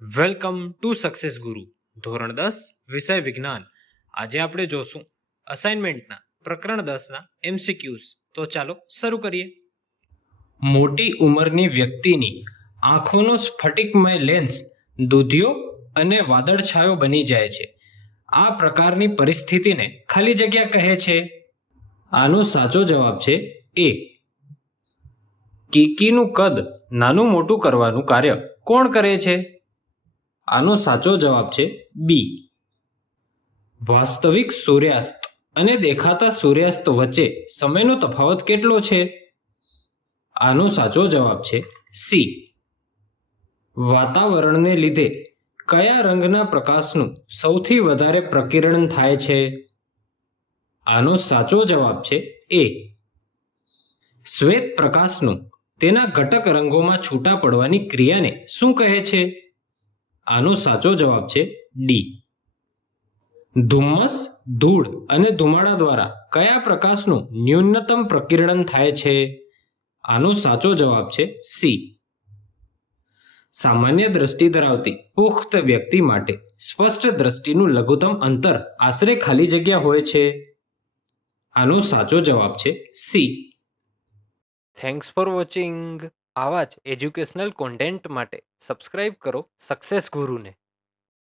Welcome to success ગુરુ ધોરણ 10 વિષય વિજ્ઞાન. આજે આપણે જોશું અસાઇનમેન્ટના પ્રકરણ 10ના એમસીક્યુઝ. તો ચાલો શરૂ કરીએ. મોટી ઉંમરની વ્યક્તિની આંખોનો સ્ફટિકમય લેન્સ દૂધિયો અને વાદળછાયો બની જાય છે. આ પ્રકારની પરિસ્થિતિને ખાલી જગ્યા કહે છે. આનો સાચો જવાબ છે એ. કીકીનું કદ નાનું મોટું કરવાનું કાર્ય કોણ કરે છે? આનો સાચો જવાબ છે બી. વાસ્તવિક સૂર્યાસ્ત અને દેખાતા સૂર્યાસ્ત વચ્ચે સમયનો તફાવત કેટલો છે? આનો સાચો જવાબ છે સી. વાતાવરણને લીધે કયા રંગના પ્રકાશનું સૌથી વધારે પ્રકિરણ થાય છે? આનો સાચો જવાબ છે એ. શ્વેત પ્રકાશનું તેના ઘટક રંગોમાં છૂટા પડવાની ક્રિયાને શું કહે છે? આનો સાચો જવાબ છે ડી. ધુમ્મસ, ધૂળ અને ધુમાડા દ્વારા કયા પ્રકાશનું ન્યૂનતમ પ્રકિરણ થાય છે? આનો સાચો જવાબ છે સી. સામાન્ય દ્રષ્ટિ ધરાવતી પુખ્ત વ્યક્તિ માટે સ્પષ્ટ દ્રષ્ટિનું લઘુત્તમ અંતર આશરે ખાલી જગ્યા હોય છે. આનો સાચો જવાબ છે સી. Thanks for watching. આવા જ એજ્યુકેશનલ કોન્ટેન્ટ માટે સબસ્ક્રાઇબ કરો સક્સેસ ગુરુને.